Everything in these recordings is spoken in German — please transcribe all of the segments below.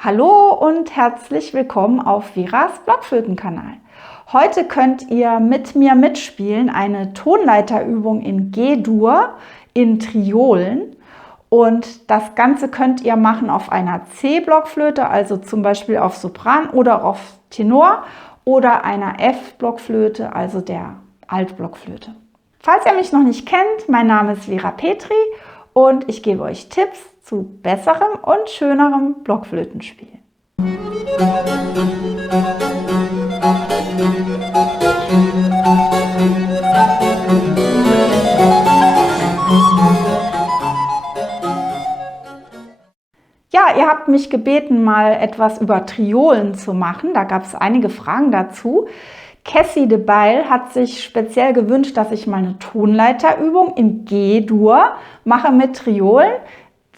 Hallo und herzlich willkommen auf Veras Blockflötenkanal. Heute könnt ihr mit mir mitspielen eine Tonleiterübung in G-Dur in Triolen. Und das Ganze könnt ihr machen auf einer C-Blockflöte, also zum Beispiel auf Sopran oder auf Tenor oder einer F-Blockflöte, also der Altblockflöte. Falls ihr mich noch nicht kennt, mein Name ist Vera Petri und ich gebe euch Tipps zu besserem und schönerem Blockflötenspiel. Ja, ihr habt mich gebeten, mal etwas über Triolen zu machen. Da gab es einige Fragen dazu. Cassie de Beil hat sich speziell gewünscht, dass ich mal eine Tonleiterübung in G-Dur mache mit Triolen.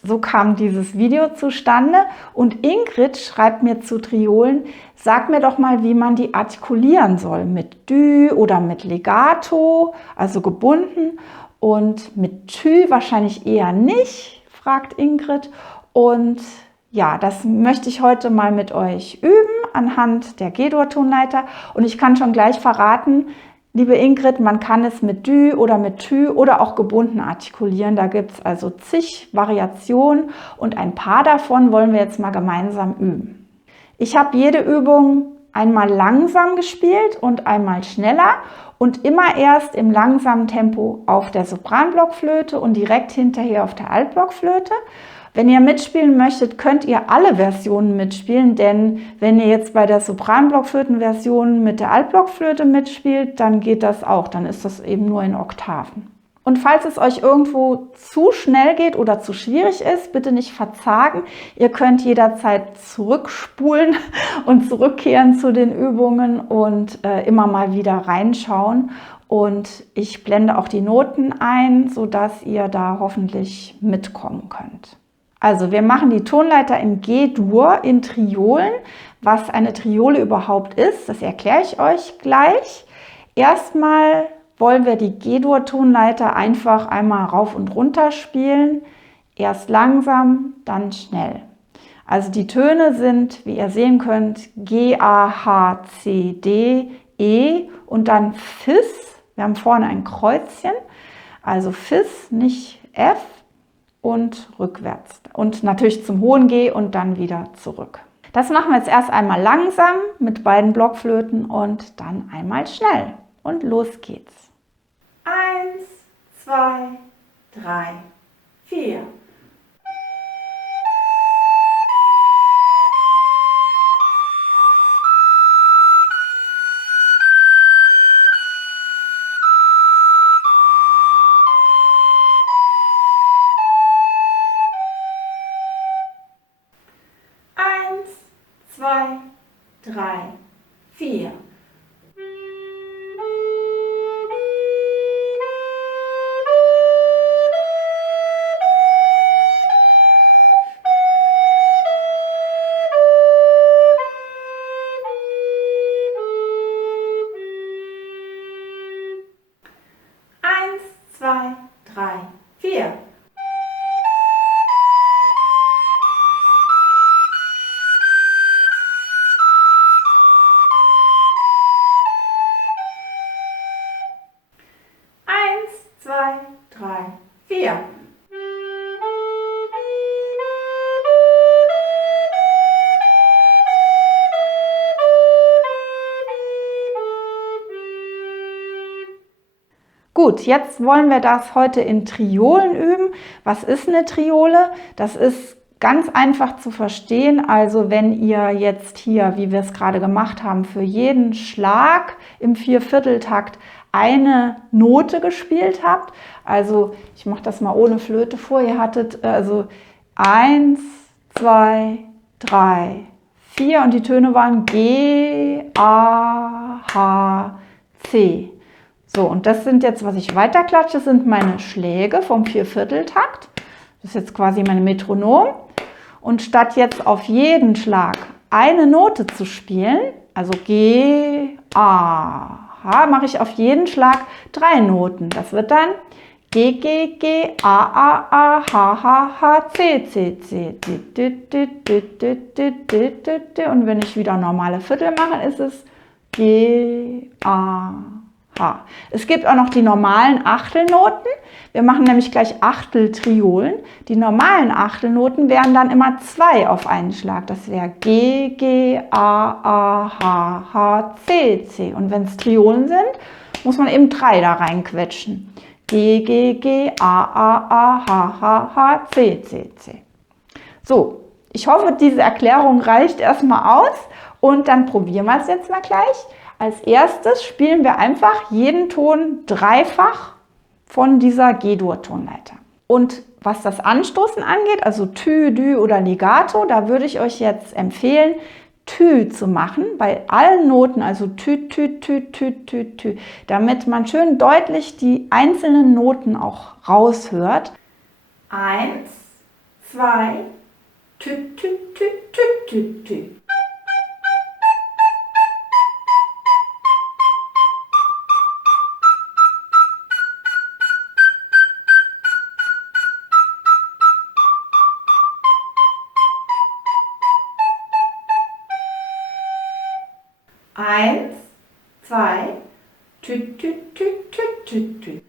So kam dieses Video zustande. Und Ingrid schreibt mir zu Triolen, sag mir doch mal, wie man die artikulieren soll. Mit Dü oder mit Legato, also gebunden. Und mit Tü wahrscheinlich eher nicht, fragt Ingrid. Und ja, das möchte ich heute mal mit euch üben anhand der G-Dur-Tonleiter. Und ich kann schon gleich verraten, liebe Ingrid, man kann es mit Dü oder mit Tü oder auch gebunden artikulieren. Da gibt es also zig Variationen und ein paar davon wollen wir jetzt mal gemeinsam üben. Ich habe jede Übung einmal langsam gespielt und einmal schneller und immer erst im langsamen Tempo auf der Sopranblockflöte und direkt hinterher auf der Altblockflöte. Wenn ihr mitspielen möchtet, könnt ihr alle Versionen mitspielen, denn wenn ihr jetzt bei der Sopranblockflöten-Version mit der Altblockflöte mitspielt, dann geht das auch, dann ist das eben nur in Oktaven. Und falls es euch irgendwo zu schnell geht oder zu schwierig ist, bitte nicht verzagen. Ihr könnt jederzeit zurückspulen und zurückkehren zu den Übungen und immer mal wieder reinschauen. Und ich blende auch die Noten ein, sodass ihr da hoffentlich mitkommen könnt. Also wir machen die Tonleiter in G-Dur in Triolen. Was eine Triole überhaupt ist, das erkläre ich euch gleich. Erstmal wollen wir die G-Dur-Tonleiter einfach einmal rauf und runter spielen. Erst langsam, dann schnell. Also die Töne sind, wie ihr sehen könnt, G, A, H, C, D, E und dann Fis. Wir haben vorne ein Kreuzchen, also Fis, nicht F. Und rückwärts und natürlich zum hohen G und dann wieder zurück. Das machen wir jetzt erst einmal langsam mit beiden Blockflöten und dann einmal schnell. Und los geht's. 1, 2, 3, 4. 2, 3, 4. 1, 2, 3, 4. 2, 3, 4. Gut, jetzt wollen wir das heute in Triolen üben. Was ist eine Triole? Das ist ganz einfach zu verstehen. Also wenn ihr jetzt hier, wie wir es gerade gemacht haben, für jeden Schlag im Viervierteltakt eine Note gespielt habt. Also ich mache das mal ohne Flöte vor. Ihr hattet also 1, 2, 3, 4 und die Töne waren G, A, H, C. So, und das sind jetzt, was ich weiterklatsche, sind meine Schläge vom Viervierteltakt. Das ist jetzt quasi mein Metronom. Und statt jetzt auf jeden Schlag eine Note zu spielen, also G, A, H, mache ich auf jeden Schlag 3 Noten. Das wird dann G, G, G, A, A, A, H, H, H, C, C, C. Und wenn ich wieder normale Viertel mache, ist es G, A, H. Es gibt auch noch die normalen Achtelnoten. Wir machen nämlich gleich Achteltriolen. Die normalen Achtelnoten wären dann immer 2 auf einen Schlag. Das wäre G, G, A, A, H, H, C, C. Und wenn es Triolen sind, muss man eben 3 da reinquetschen. G, G, G, A, A, A, H, H, H, C, C, C. So, ich hoffe, diese Erklärung reicht erstmal aus und dann probieren wir es jetzt mal gleich. Als erstes spielen wir einfach jeden Ton dreifach von dieser G-Dur-Tonleiter. Und was das Anstoßen angeht, also Tü, Dü oder Legato, da würde ich euch jetzt empfehlen, Tü zu machen, bei allen Noten, also Tü, Tü, Tü, Tü, Tü, Tü, damit man schön deutlich die einzelnen Noten auch raushört. 1, 2, Tü, Tü, Tü, Tü, Tü, Tü. 1, 2, Tü, Tü, Tü, Tü, Tü, Tü.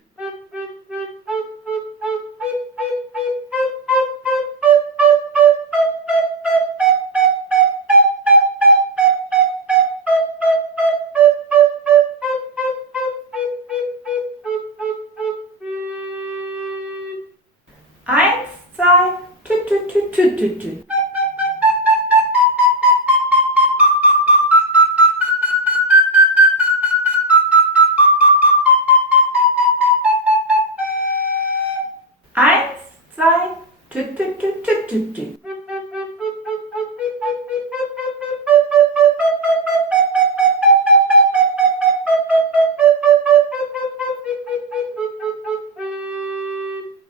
Eins, zwei, Tü, Tü, Tü, Tü, Tü, Tü. Eins, zwei, Tü, Tü, Tü, Tü, Tü, Tü.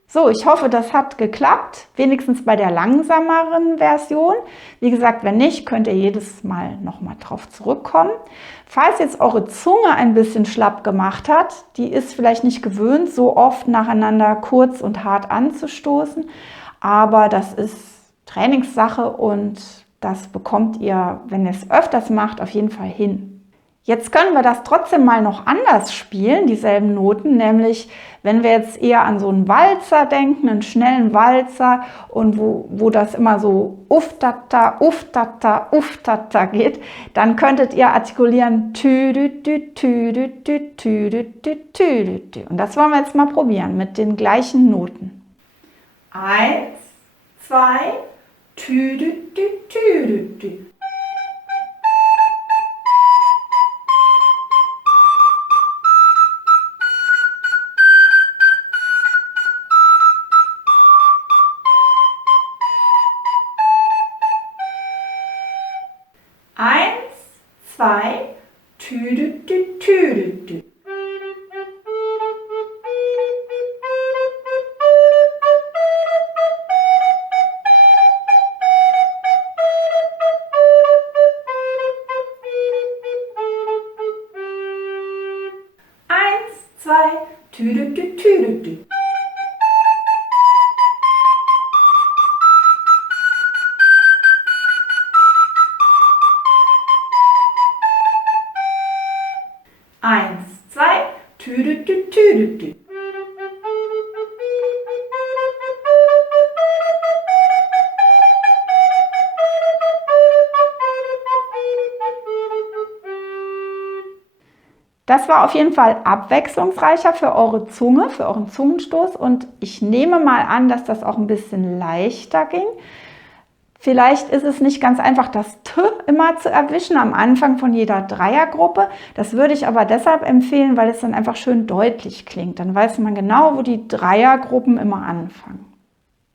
So, ich hoffe, das hat geklappt, wenigstens bei der langsameren Version. Wie gesagt, wenn nicht, könnt ihr jedes Mal nochmal drauf zurückkommen. Falls jetzt eure Zunge ein bisschen schlapp gemacht hat, die ist vielleicht nicht gewöhnt, so oft nacheinander kurz und hart anzustoßen, aber das ist Trainingssache und das bekommt ihr, wenn ihr es öfters macht, auf jeden Fall hin. Jetzt können wir das trotzdem mal noch anders spielen, dieselben Noten, nämlich wenn wir jetzt eher an so einen Walzer denken, einen schnellen Walzer und wo das immer so uftata, uftata, uftata geht, dann könntet ihr artikulieren tü-dü-dü, tü-dü-dü, tü-dü-dü, tü-dü-dü. Und das wollen wir jetzt mal probieren mit den gleichen Noten. 1, 2, tü-dü-dü, tü-dü-dü. 1, 2, tü-dü-dü, tü-dü-dü. 1, 2, tü-dü-dü, tü-dü-dü. 1, 2, tü-dü-dü, tü-dü-dü. Das war auf jeden Fall abwechslungsreicher für eure Zunge, für euren Zungenstoß und ich nehme mal an, dass das auch ein bisschen leichter ging. Vielleicht ist es nicht ganz einfach, das T immer zu erwischen am Anfang von jeder Dreiergruppe. Das würde ich aber deshalb empfehlen, weil es dann einfach schön deutlich klingt. Dann weiß man genau, wo die Dreiergruppen immer anfangen.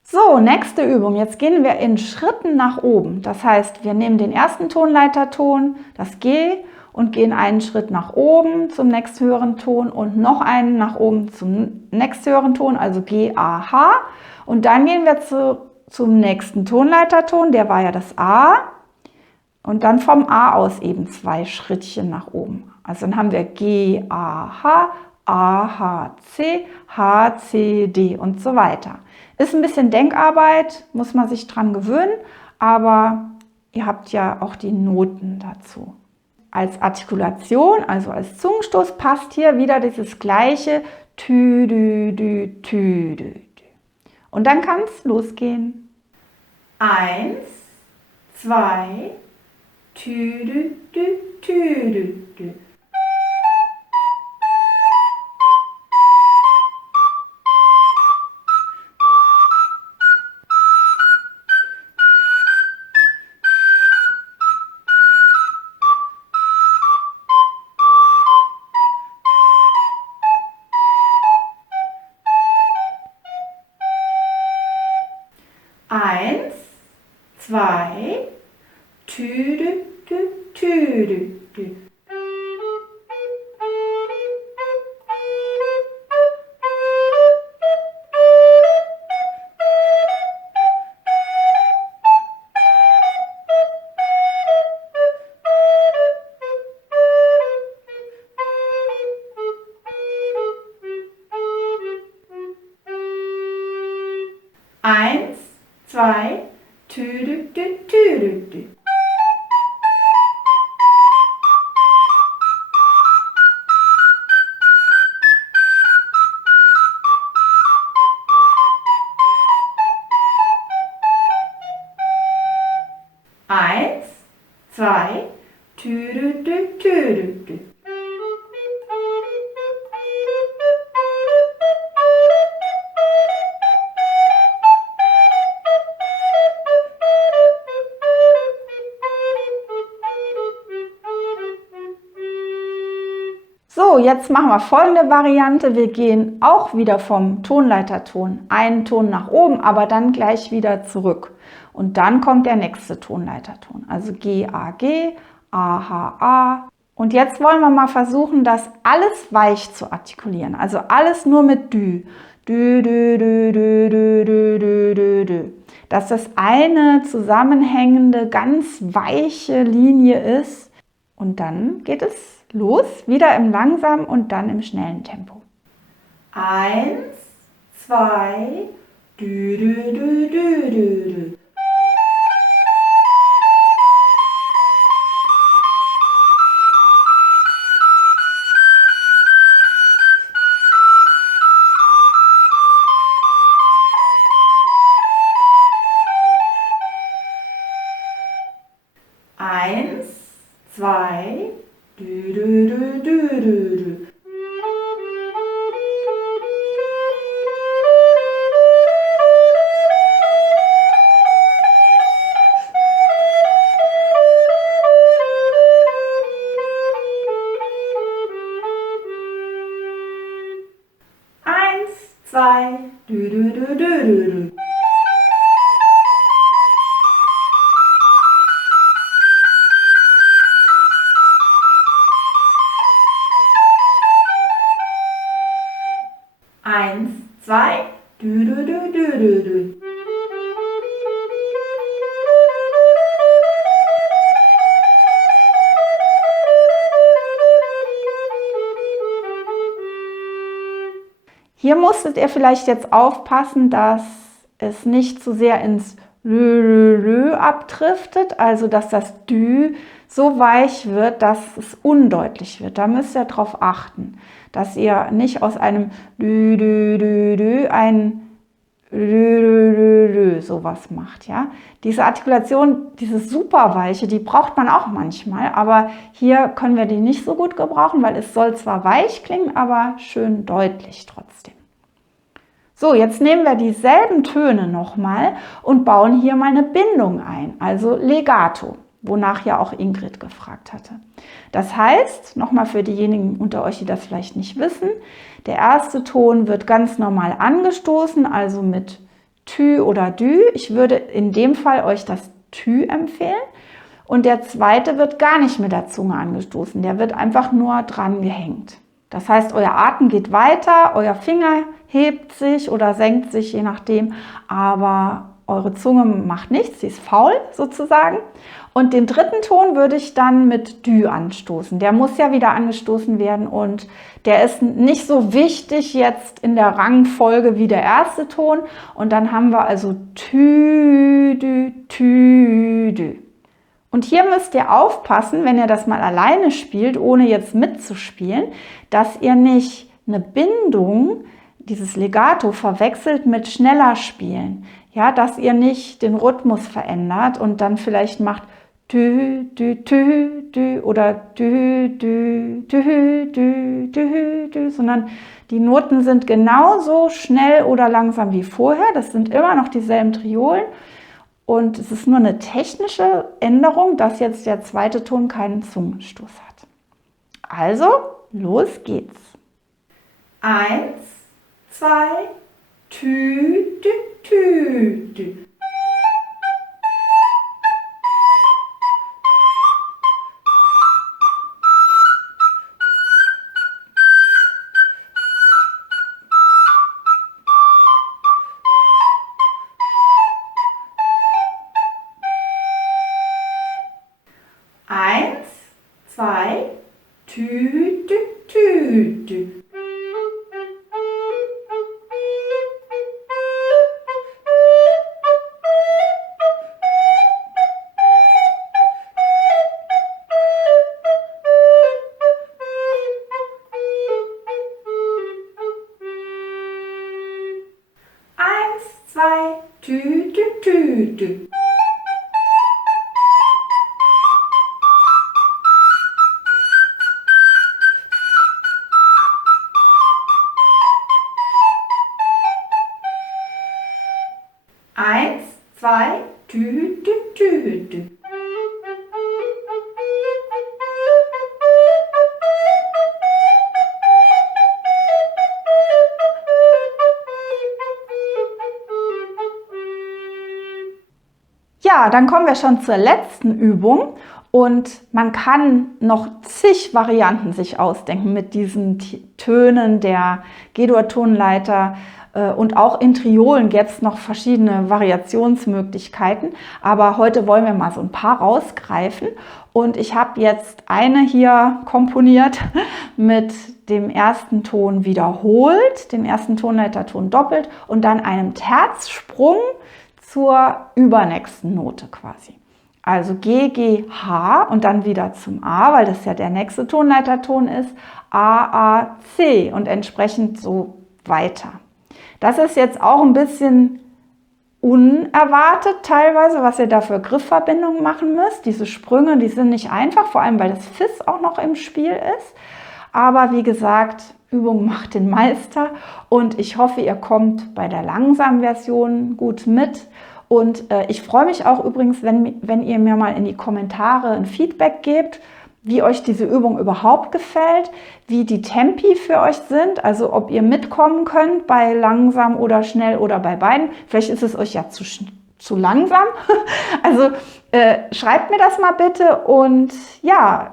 So, nächste Übung. Jetzt gehen wir in Schritten nach oben. Das heißt, wir nehmen den ersten Tonleiterton, das G, und gehen einen Schritt nach oben zum nächsthöheren Ton und noch einen nach oben zum nächsthöheren Ton, also G, A, H. Und dann gehen wir zum nächsten Tonleiterton, der war ja das A. Und dann vom A aus eben 2 Schrittchen nach oben. Also dann haben wir G, A, H, A, H, C, H, C, D und so weiter. Ist ein bisschen Denkarbeit, muss man sich dran gewöhnen, aber ihr habt ja auch die Noten dazu. Als Artikulation, also als Zungenstoß, passt hier wieder dieses gleiche Tü, dü, dü, tü, dü, dü. Und dann kann es losgehen. 1, 2, tü, dü, dü, tü, dü, dü. Eins, zwei, tü, dü, tü, dü, dü. Eins, zwei, tü, dü, dü, tü, dü, dü. Eins, zwei, tü, dü, dü, tü, dü, dü. So, jetzt machen wir folgende Variante. Wir gehen auch wieder vom Tonleiterton einen Ton nach oben, aber dann gleich wieder zurück. Und dann kommt der nächste Tonleiterton. Also G, A, G, A, H, A. Und jetzt wollen wir mal versuchen, das alles weich zu artikulieren. Also alles nur mit Dü. Dü, dü, dü, dü, dü, dü, dü, dü, dü. Dass das eine zusammenhängende, ganz weiche Linie ist. Und dann geht es los, wieder im langsamen und dann im schnellen Tempo. 1, 2, dü, dü, dü, dü, dü, dü. Eins, zwei, dü, dü, dü, dü, dü, dü. Eins, zwei, dü, dü, dü, dü, dü, dü. Eins, zwei, dü, dü, dü, dü, dü, dü. Hier musstet ihr vielleicht jetzt aufpassen, dass es nicht zu sehr ins Lö abdriftet, also dass das Dü so weich wird, dass es undeutlich wird. Da müsst ihr darauf achten, dass ihr nicht aus einem Dü, Dü, Dü, Dü ein sowas macht. Ja? Diese Artikulation, diese super weiche, die braucht man auch manchmal, aber hier können wir die nicht so gut gebrauchen, weil es soll zwar weich klingen, aber schön deutlich trotzdem. So, jetzt nehmen wir dieselben Töne nochmal und bauen hier mal eine Bindung ein, also Legato, wonach ja auch Ingrid gefragt hatte. Das heißt, nochmal für diejenigen unter euch, die das vielleicht nicht wissen, der erste Ton wird ganz normal angestoßen, also mit Tü oder Dü. Ich würde in dem Fall euch das Tü empfehlen. Und der zweite wird gar nicht mit der Zunge angestoßen, der wird einfach nur dran gehängt. Das heißt, euer Atem geht weiter, euer Finger hebt sich oder senkt sich, je nachdem, aber eure Zunge macht nichts, sie ist faul sozusagen. Und den dritten Ton würde ich dann mit Dü anstoßen. Der muss ja wieder angestoßen werden und der ist nicht so wichtig jetzt in der Rangfolge wie der erste Ton. Und dann haben wir also Tü, Dü, Tü, Dü. Und hier müsst ihr aufpassen, wenn ihr das mal alleine spielt, ohne jetzt mitzuspielen, dass ihr nicht eine Bindung, dieses Legato, verwechselt mit schneller Spielen. Ja, dass ihr nicht den Rhythmus verändert und dann vielleicht macht Dü, Dü, Dü, Dü oder Dü, Dü, Dü, Dü, Dü, Dü, sondern die Noten sind genauso schnell oder langsam wie vorher. Das sind immer noch dieselben Triolen. Und es ist nur eine technische Änderung, dass jetzt der zweite Ton keinen Zungenstoß hat. Also, los geht's. 1, 2, Tü, Dü, Tü, Dü. 1, 2, Tü, Dü, Tü, Dü. 1, 2, Tü, Dü, Tü, Dü. 1, 2, Tü, Tü, Tü, Tü. Ja, dann kommen wir schon zur letzten Übung und man kann noch zig Varianten sich ausdenken mit diesen Tönen der G-Dur-Tonleiter und auch in Triolen gäbe es noch verschiedene Variationsmöglichkeiten, aber heute wollen wir mal so ein paar rausgreifen und ich habe jetzt eine hier komponiert mit dem ersten Ton wiederholt, dem ersten Tonleiterton doppelt und dann einem Terzsprung zur übernächsten Note quasi. Also G, G, H und dann wieder zum A, weil das ja der nächste Tonleiterton ist, A, A, C und entsprechend so weiter. Das ist jetzt auch ein bisschen unerwartet teilweise, was ihr da für Griffverbindungen machen müsst. Diese Sprünge, die sind nicht einfach, vor allem weil das Fis auch noch im Spiel ist. Aber wie gesagt, Übung macht den Meister und ich hoffe, ihr kommt bei der langsamen Version gut mit. Und ich freue mich auch übrigens, wenn ihr mir mal in die Kommentare ein Feedback gebt, wie euch diese Übung überhaupt gefällt, wie die Tempi für euch sind, also ob ihr mitkommen könnt bei langsam oder schnell oder bei beiden. Vielleicht ist es euch ja zu langsam. Also schreibt mir das mal bitte und ja,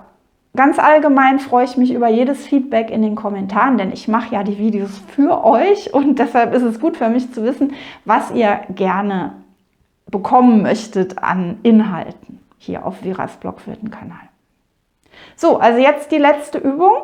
ganz allgemein freue ich mich über jedes Feedback in den Kommentaren, denn ich mache ja die Videos für euch und deshalb ist es gut für mich zu wissen, was ihr gerne bekommen möchtet an Inhalten hier auf Veras Blockflötenkanal. So, also jetzt die letzte Übung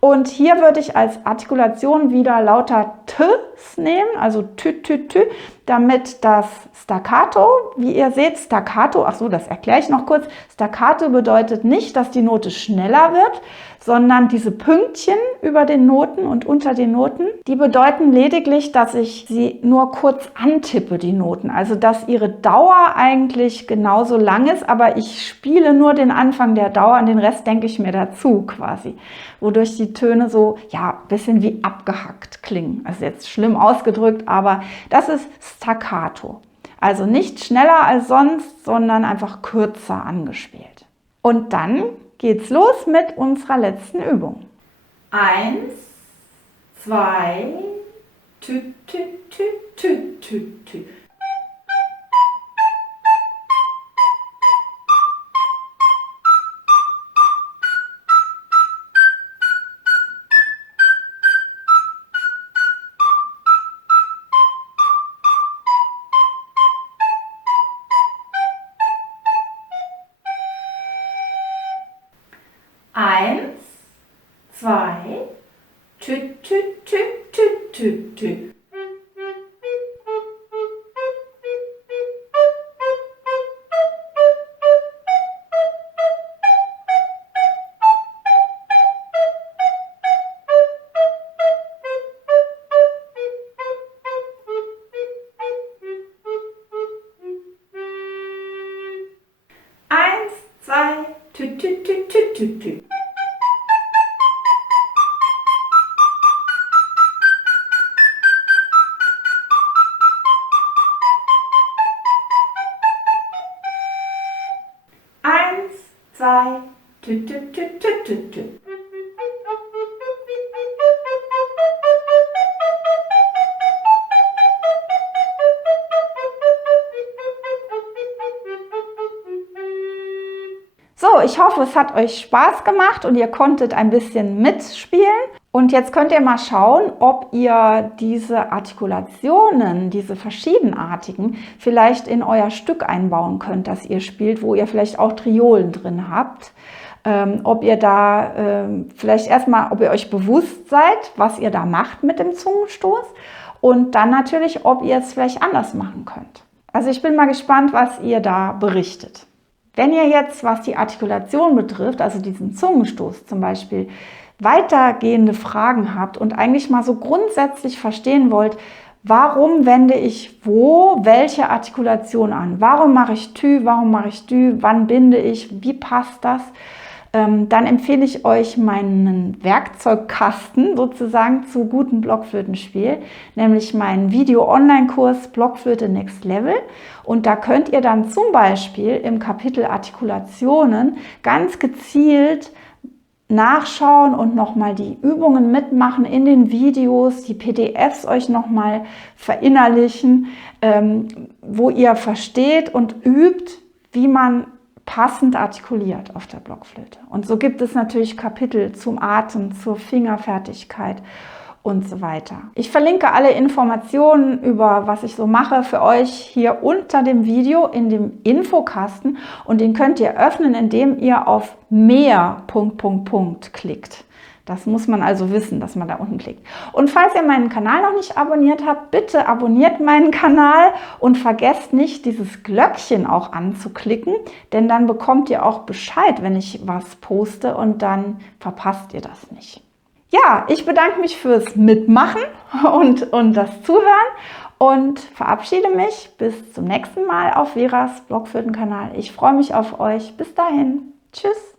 und hier würde ich als Artikulation wieder lauter T's nehmen, also Tü, Tü, Tü, damit das Staccato, wie ihr seht, Staccato, ach so, das erkläre ich noch kurz, Staccato bedeutet nicht, dass die Note schneller wird, sondern diese Pünktchen über den Noten und unter den Noten, die bedeuten lediglich, dass ich sie nur kurz antippe, die Noten. Also, dass ihre Dauer eigentlich genauso lang ist, aber ich spiele nur den Anfang der Dauer und den Rest denke ich mir dazu quasi. Wodurch die Töne so, ja, ein bisschen wie abgehackt klingen. Also jetzt schlimm ausgedrückt, aber das ist Staccato. Also nicht schneller als sonst, sondern einfach kürzer angespielt. Und dann geht's los mit unserer letzten Übung. 1, 2, Tü, Tü, Tü, Tü, Tü, Tü. 1, 1, 2, tüt, tüt, tüt, tüt, tüt, tüt. Eins, zwei, tüt, tüt, tüt, tüt, tüt, tüt. Eins, zwei, tüt, tüt, tüt, tüt, tüt, tüt. So, ich hoffe, es hat euch Spaß gemacht und ihr konntet ein bisschen mitspielen. Und jetzt könnt ihr mal schauen, ob ihr diese Artikulationen, diese verschiedenartigen, vielleicht in euer Stück einbauen könnt, das ihr spielt, wo ihr vielleicht auch Triolen drin habt. Ob ihr da vielleicht erstmal, ob ihr euch bewusst seid, was ihr da macht mit dem Zungenstoß und dann natürlich, ob ihr es vielleicht anders machen könnt. Also ich bin mal gespannt, was ihr da berichtet. Wenn ihr jetzt, was die Artikulation betrifft, also diesen Zungenstoß zum Beispiel, weitergehende Fragen habt und eigentlich mal so grundsätzlich verstehen wollt, warum wende ich wo welche Artikulation an? Warum mache ich Tü, warum mache ich Dü, wann binde ich, wie passt das? Dann empfehle ich euch meinen Werkzeugkasten sozusagen zu gutem Blockflötenspiel, nämlich meinen Video-Online-Kurs Blockflöte Next Level. Und da könnt ihr dann zum Beispiel im Kapitel Artikulationen ganz gezielt nachschauen und nochmal die Übungen mitmachen in den Videos, die PDFs euch nochmal verinnerlichen, wo ihr versteht und übt, wie man passend artikuliert auf der Blockflöte. Und so gibt es natürlich Kapitel zum Atem, zur Fingerfertigkeit und so weiter. Ich verlinke alle Informationen über was ich so mache für euch hier unter dem Video in dem Infokasten und den könnt ihr öffnen, indem ihr auf mehr ... klickt. Das muss man also wissen, dass man da unten klickt. Und falls ihr meinen Kanal noch nicht abonniert habt, bitte abonniert meinen Kanal und vergesst nicht, dieses Glöckchen auch anzuklicken, denn dann bekommt ihr auch Bescheid, wenn ich was poste und dann verpasst ihr das nicht. Ja, ich bedanke mich fürs Mitmachen und das Zuhören und verabschiede mich bis zum nächsten Mal auf Veras Blockflötenkanal. Ich freue mich auf euch. Bis dahin. Tschüss.